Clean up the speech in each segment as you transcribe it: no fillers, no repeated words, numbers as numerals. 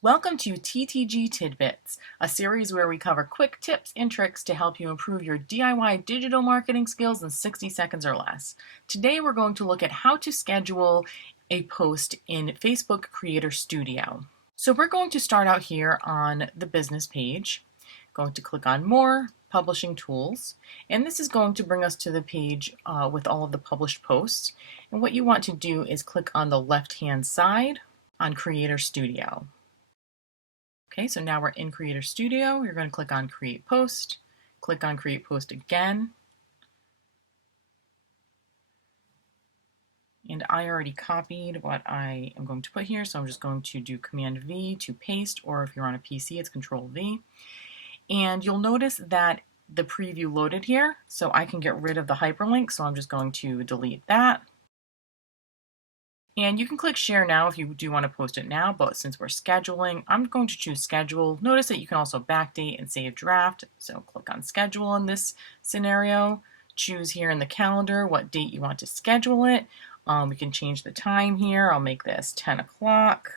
Welcome to TTG Tidbits, a series where we cover quick tips and tricks to help you improve your DIY digital marketing skills in 60 seconds or less. Today we're going to look at how to schedule a post in Facebook Creator Studio. So we're going to start out here on the business page. Going to click on More, Publishing Tools, and this is going to bring us to the page with all of the published posts. And what you want to do is click on the left-hand side on Creator Studio. Okay, so now we're in Creator Studio. You're going to click on Create Post, click on Create Post again. And I already copied what I am going to put here, so I'm just going to do Command V to paste, or if you're on a PC, it's Control V. And you'll notice that the preview loaded here, so I can get rid of the hyperlink, so I'm just going to delete that. And you can click share now if you do want to post it now, but since we're scheduling, I'm going to choose schedule. Notice that you can also backdate and save draft. So click on schedule in this scenario. Choose here in the calendar what date you want to schedule it. We can change the time here. I'll make this 10 o'clock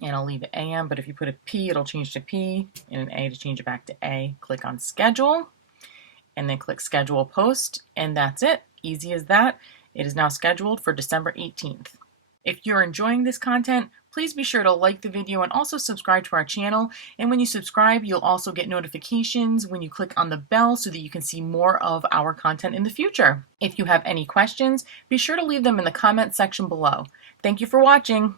and I'll leave it AM, but if you put a P, it'll change to P, and an A to change it back to A. Click on schedule and then click schedule post, and that's it. Easy as that. It is now scheduled for December 18th. If you're enjoying this content, please be sure to like the video and also subscribe to our channel. And when you subscribe, you'll also get notifications when you click on the bell so that you can see more of our content in the future. If you have any questions, be sure to leave them in the comments section below. Thank you for watching.